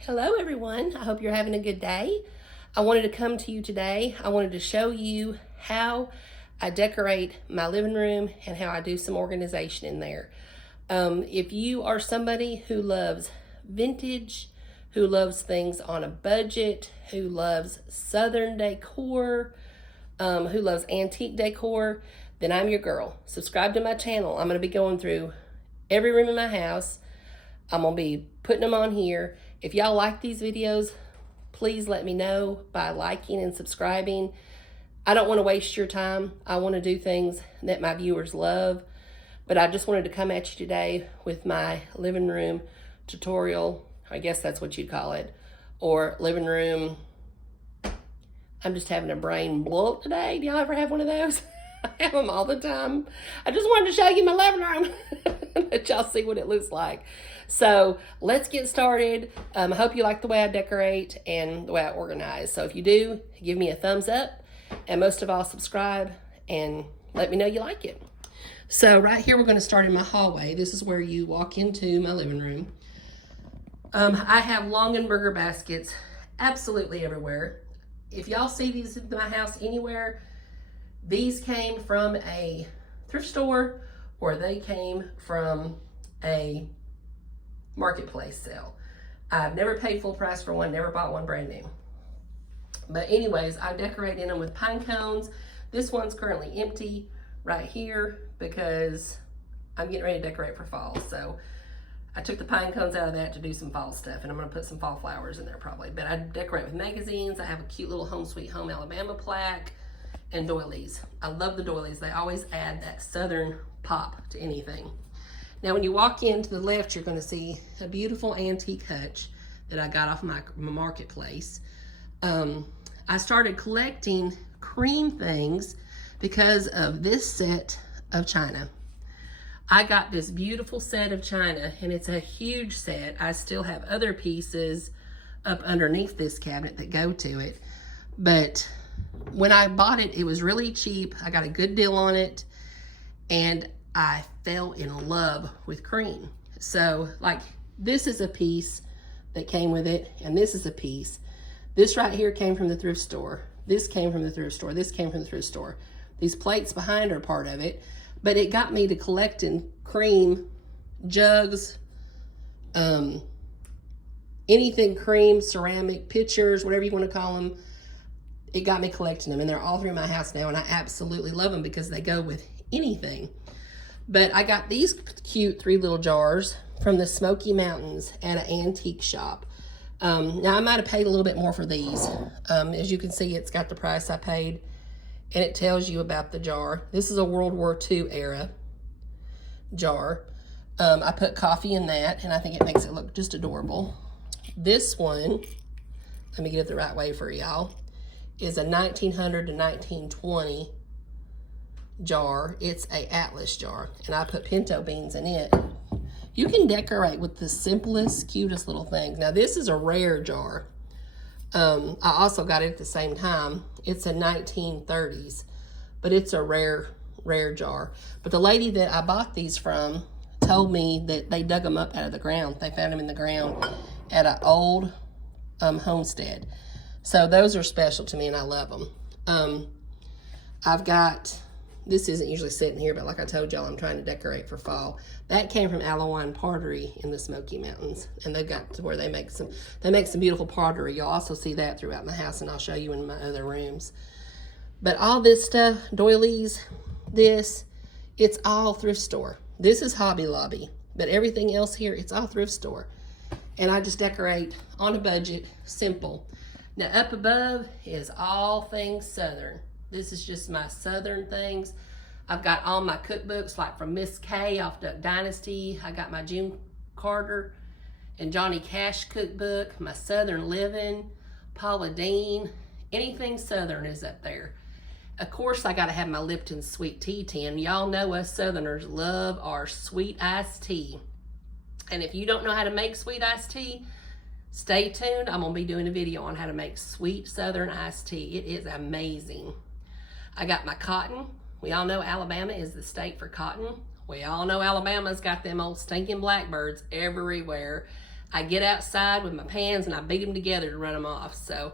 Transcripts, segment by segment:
Hello everyone, I hope you're having a good day. I wanted to come to you today. I wanted to show you how I decorate my living room and how I do some organization in there. If you are somebody who loves vintage, who loves things on a budget, who loves Southern decor, who loves antique decor, then I'm your girl. Subscribe to my channel. I'm going to be going through every room in my house. I'm going to be putting them on here. If y'all like these videos, please let me know by liking and subscribing. I don't want to waste your time. I want to do things that my viewers love. But I just wanted to come at you today with my living room tutorial. I guess that's what you'd call it. Or living room. I'm just having a brain blow today. Do y'all ever have one of those? I have them all the time. I just wanted to show you my living room. Let y'all see what it looks like. So let's get started. I hope you like the way I decorate and the way I organize. So if you do, give me a thumbs up. And most of all, subscribe and let me know you like it. So right here, we're going to start in my hallway. This is where you walk into my living room. I have Longenberger baskets absolutely everywhere. If y'all see these in my house anywhere, these came from a thrift store or they came from a marketplace sale. I've never paid full price for one, never bought one brand new. But anyways, I decorate in them with pine cones. This one's currently empty right here because I'm getting ready to decorate for fall. So I took the pine cones out of that to do some fall stuff, and I'm gonna put some fall flowers in there probably. But I decorate with magazines. I have a cute little Home Sweet Home Alabama plaque and doilies. I love the doilies. They always add that Southern pop to anything. Now, when you walk in to the left, you're going to see a beautiful antique hutch that I got off my marketplace. I started collecting cream things because of this set of china. I got this beautiful set of china, and it's a huge set. I still have other pieces up underneath this cabinet that go to it. But when I bought it, it was really cheap. I got a good deal on it, and I fell in love with cream. So like this is a piece that came with it, and this is a piece. This right here came from the thrift store. This came from the thrift store. This came from the thrift store. These plates behind are part of it, but it got me to collecting cream jugs, anything cream, ceramic, pitchers, whatever you want to call them. It got me collecting them, and they're all through my house now, and I absolutely love them because they go with anything. But I got these cute 3 little jars from the Smoky Mountains at an antique shop. Now, I might have paid a little bit more for these. As you can see, it's got the price I paid, and it tells you about the jar. This is a World War II era jar. I put coffee in that, and I think it makes it look just adorable. This one, let me get it the right way for y'all, is a 1900 to 1920 jar. It's a Atlas jar, and I put pinto beans in it. You can decorate with the simplest, cutest little things. Now, this is a rare jar. I also got it at the same time. It's a 1930s, but it's a rare jar. But the lady that I bought these from told me that they dug them up out of the ground. They found them in the ground at an old homestead. So those are special to me, and I love them. I've got, this isn't usually sitting here, but like I told y'all, I'm trying to decorate for fall. That came from Alabama Pottery in the Smoky Mountains, and they've got to where they make some beautiful pottery. You'll also see that throughout my house, and I'll show you in my other rooms. But all this stuff, doilies, it's all thrift store. This is Hobby Lobby, but everything else here, it's all thrift store. And I just decorate on a budget, simple. Now up above is all things Southern. This is just my Southern things. I've got all my cookbooks, like from Miss K off Duck Dynasty. I got my June Carter and Johnny Cash cookbook, my Southern Living, Paula Deen. Anything Southern is up there. Of course, I gotta have my Lipton sweet tea tin. Y'all know us Southerners love our sweet iced tea. And if you don't know how to make sweet iced tea, stay tuned. I'm gonna be doing a video on how to make sweet Southern iced tea. It is amazing. I got my cotton. We all know Alabama is the state for cotton. We all know Alabama's got them old stinking blackbirds everywhere. I get outside with my pans and I beat them together to run them off. So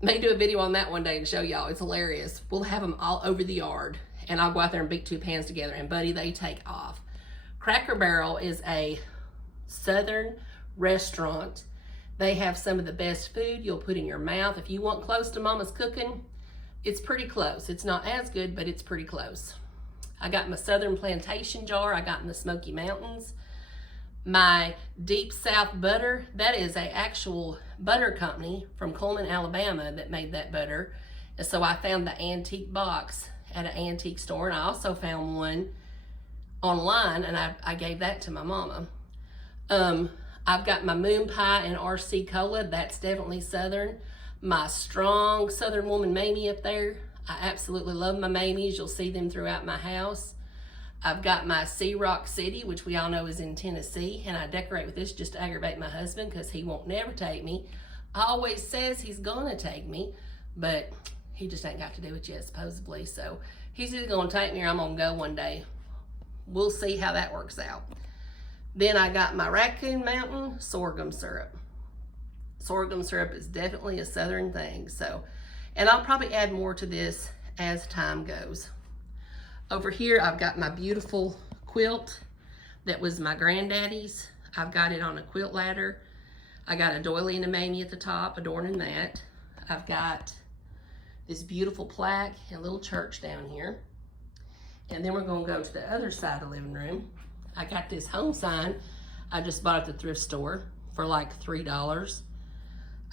may do a video on that one day to show y'all. It's hilarious. We'll have them all over the yard, and I'll go out there and beat 2 pans together, and buddy, they take off. Cracker Barrel is a Southern restaurant. They have some of the best food you'll put in your mouth. If you want close to mama's cooking, it's pretty close. It's not as good, but it's pretty close. I got my Southern Plantation jar I got in the Smoky Mountains. My Deep South butter, that is a actual butter company from Cullman, Alabama that made that butter. And so I found the antique box at an antique store, and I also found one online, and I gave that to my mama. I've got my Moon Pie and RC Cola. That's definitely Southern. My strong Southern woman Mamie up there. I absolutely love my Mamies. You'll see them throughout my house. I've got my Sea Rock City, which we all know is in Tennessee, and I decorate with this just to aggravate my husband because he won't never take me. Always says he's gonna take me, but he just ain't got to do it yet, supposedly. So he's either gonna take me or I'm gonna go one day. We'll see how that works out. Then I got my Raccoon Mountain sorghum syrup. Sorghum syrup is definitely a Southern thing. So, and I'll probably add more to this as time goes. Over here, I've got my beautiful quilt that was my granddaddy's. I've got it on a quilt ladder. I got a doily and a Mamie at the top adorning that. I've got this beautiful plaque and a little church down here. And then we're gonna go to the other side of the living room. I got this home sign I just bought at the thrift store for like $3.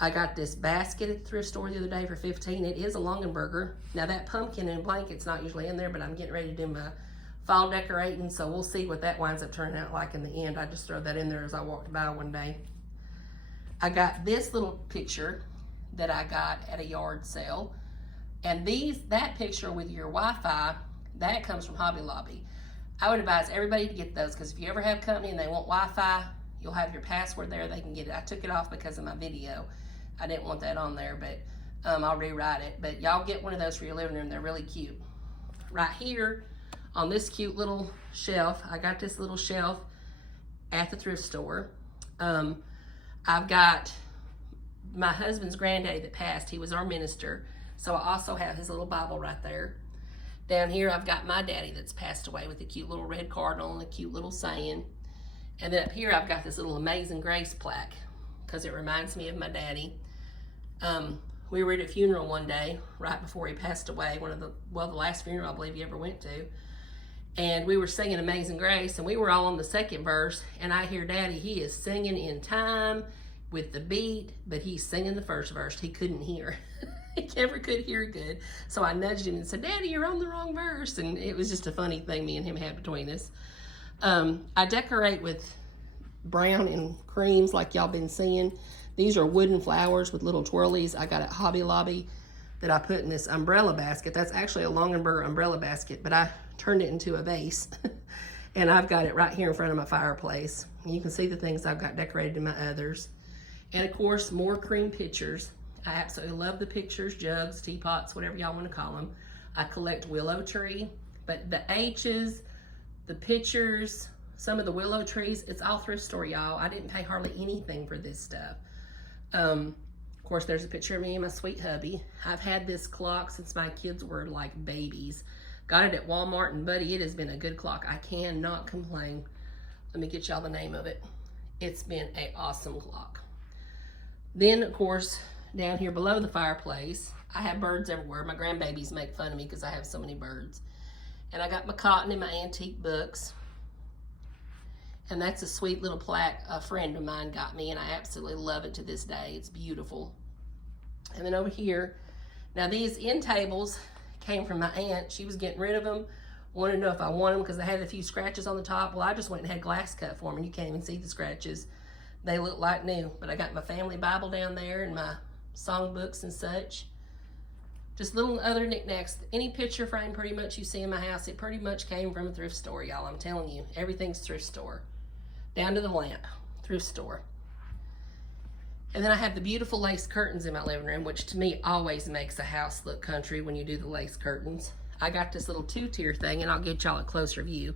I got this basket at the thrift store the other day for $15. It is a Longenberger. Now that pumpkin and blanket's not usually in there, but I'm getting ready to do my fall decorating, so we'll see what that winds up turning out like in the end. I just threw that in there as I walked by one day. I got this little picture that I got at a yard sale. And that picture with your Wi-Fi, that comes from Hobby Lobby. I would advise everybody to get those, because if you ever have company and they want Wi-Fi, you'll have your password there, they can get it. I took it off because of my video. I didn't want that on there, but I'll rewrite it. But y'all get one of those for your living room. They're really cute. Right here on this cute little shelf, I got this little shelf at the thrift store. I've got my husband's granddaddy that passed. He was our minister. So I also have his little Bible right there. Down here, I've got my daddy that's passed away with a cute little red cardinal and a cute little saying. And then up here, I've got this little Amazing Grace plaque because it reminds me of my daddy. We were at a funeral one day right before he passed away, the last funeral I believe he ever went to. And we were singing Amazing Grace, and we were all on the second verse, and I hear Daddy, he is singing in time with the beat, but he's singing the first verse. He couldn't hear. He never could hear good. So I nudged him and said, Daddy, you're on the wrong verse. And it was just a funny thing me and him had between us. I decorate with brown and creams like y'all been seeing. These are wooden flowers with little twirlies. I got at Hobby Lobby that I put in this umbrella basket. That's actually a Longenberger umbrella basket, but I turned it into a vase. And I've got it right here in front of my fireplace. And you can see the things I've got decorated in my others. And of course, more cream pitchers. I absolutely love the pictures, jugs, teapots, whatever y'all want to call them. I collect willow tree, but the H's, the pitchers, some of the willow trees, it's all thrift store, y'all. I didn't pay hardly anything for this stuff. Of course, there's a picture of me and my sweet hubby. I've had this clock since my kids were like babies. Got it at Walmart, and buddy, it has been a good clock. I cannot complain. Let me get y'all the name of it. It's been an awesome clock. Then, of course, down here below the fireplace, I have birds everywhere. My grandbabies make fun of me because I have so many birds. And I got my cotton and my antique books. And that's a sweet little plaque a friend of mine got me, and I absolutely love it to this day. It's beautiful. And then over here, now these end tables came from my aunt. She was getting rid of them, wanted to know if I want them because they had a few scratches on the top. Well, I just went and had glass cut for them, and you can't even see the scratches. They look like new. But I got my family Bible down there and my songbooks and such. Just little other knickknacks. Any picture frame pretty much you see in my house, it pretty much came from a thrift store, y'all. I'm telling you, everything's thrift store. Down to the lamp, thrift store. And then I have the beautiful lace curtains in my living room, which to me always makes a house look country when you do the lace curtains. I got this little 2-tier thing, and I'll get y'all a closer view.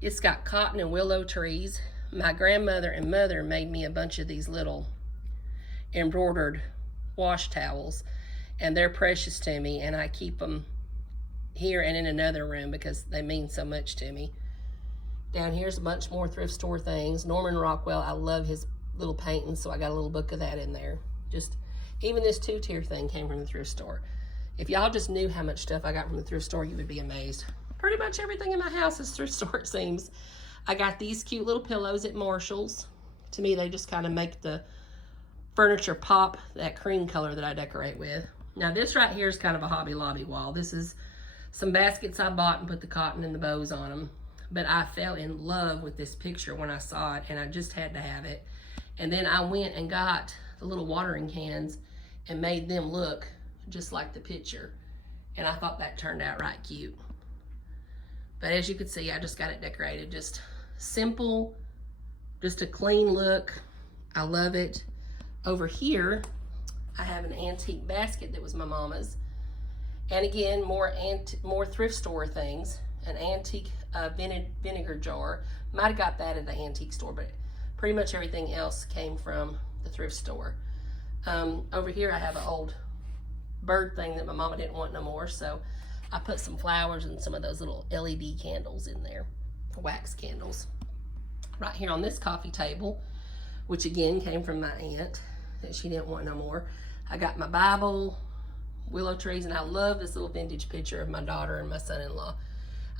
It's got cotton and willow trees, my grandmother and mother made me a bunch of these little embroidered wash towels, and they're precious to me, and I keep them here and in another room because they mean so much to me. Down here's a bunch more thrift store things. Norman Rockwell, I love his little paintings, so I got a little book of that in there. Just, even this 2-tier thing came from the thrift store. If y'all just knew how much stuff I got from the thrift store, you would be amazed. Pretty much everything in my house is thrift store, it seems. I got these cute little pillows at Marshall's. To me, they just kind of make the furniture pop, that cream color that I decorate with. Now this right here is kind of a Hobby Lobby wall. This is some baskets I bought and put the cotton and the bows on them. But I fell in love with this picture when I saw it, and I just had to have it. And then I went and got the little watering cans and made them look just like the picture. And I thought that turned out right cute. But as you can see, I just got it decorated. Just simple, just a clean look. I love it. Over here, I have an antique basket that was my mama's. And again, more thrift store things. An antique vinegar jar. Might have got that at the antique store, but pretty much everything else came from the thrift store. Over here I have an old bird thing that my mama didn't want no more, so I put some flowers and some of those little LED candles in there, wax candles. Right here on this coffee table, which again came from my aunt that she didn't want no more, I got my Bible, willow trees, and I love this little vintage picture of my daughter and my son-in-law.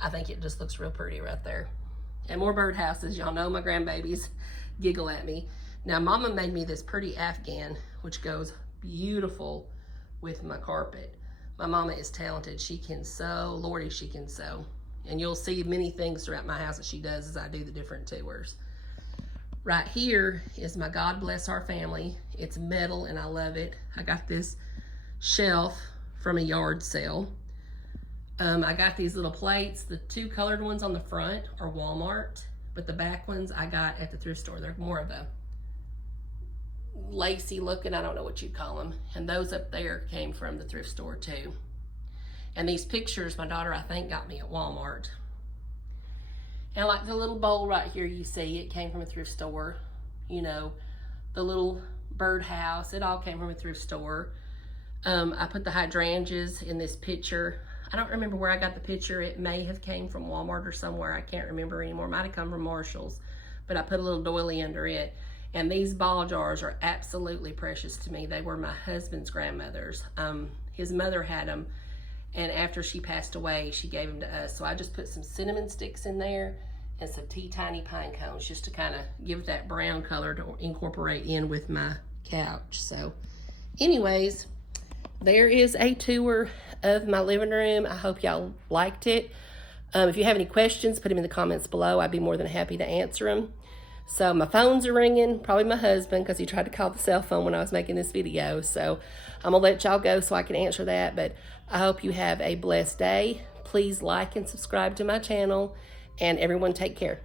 I think it just looks real pretty right there. And more birdhouses. Y'all know my grandbabies giggle at me. Now, Mama made me this pretty Afghan, which goes beautiful with my carpet. My mama is talented. She can sew. Lordy, she can sew. And you'll see many things throughout my house that she does as I do the different tours. Right here is my God Bless Our Family. It's metal, and I love it. I got this shelf from a yard sale. I got these little plates. The 2 colored ones on the front are Walmart, but the back ones I got at the thrift store. They're more of a lacy looking, I don't know what you'd call them. And those up there came from the thrift store too. And these pictures, my daughter, I think, got me at Walmart. And like the little bowl right here, you see, it came from a thrift store. You know, the little birdhouse, it all came from a thrift store. I put the hydrangeas in this picture. I don't remember where I got the picture. It may have came from Walmart or somewhere. I can't remember anymore. Might have come from Marshall's, but I put a little doily under it. And these ball jars are absolutely precious to me. They were my husband's grandmother's. His mother had them, and after she passed away, she gave them to us. So I just put some cinnamon sticks in there and some tiny pine cones just to kind of give that brown color to incorporate in with my couch. So anyways, there is a tour of my living room. I hope y'all liked it. If you have any questions, put them in the comments below. I'd be more than happy to answer them. So my phones are ringing, probably my husband, because he tried to call the cell phone when I was making this video. So I'm gonna let y'all go so I can answer that. But I hope you have a blessed day. Please like and subscribe to my channel, and everyone take care.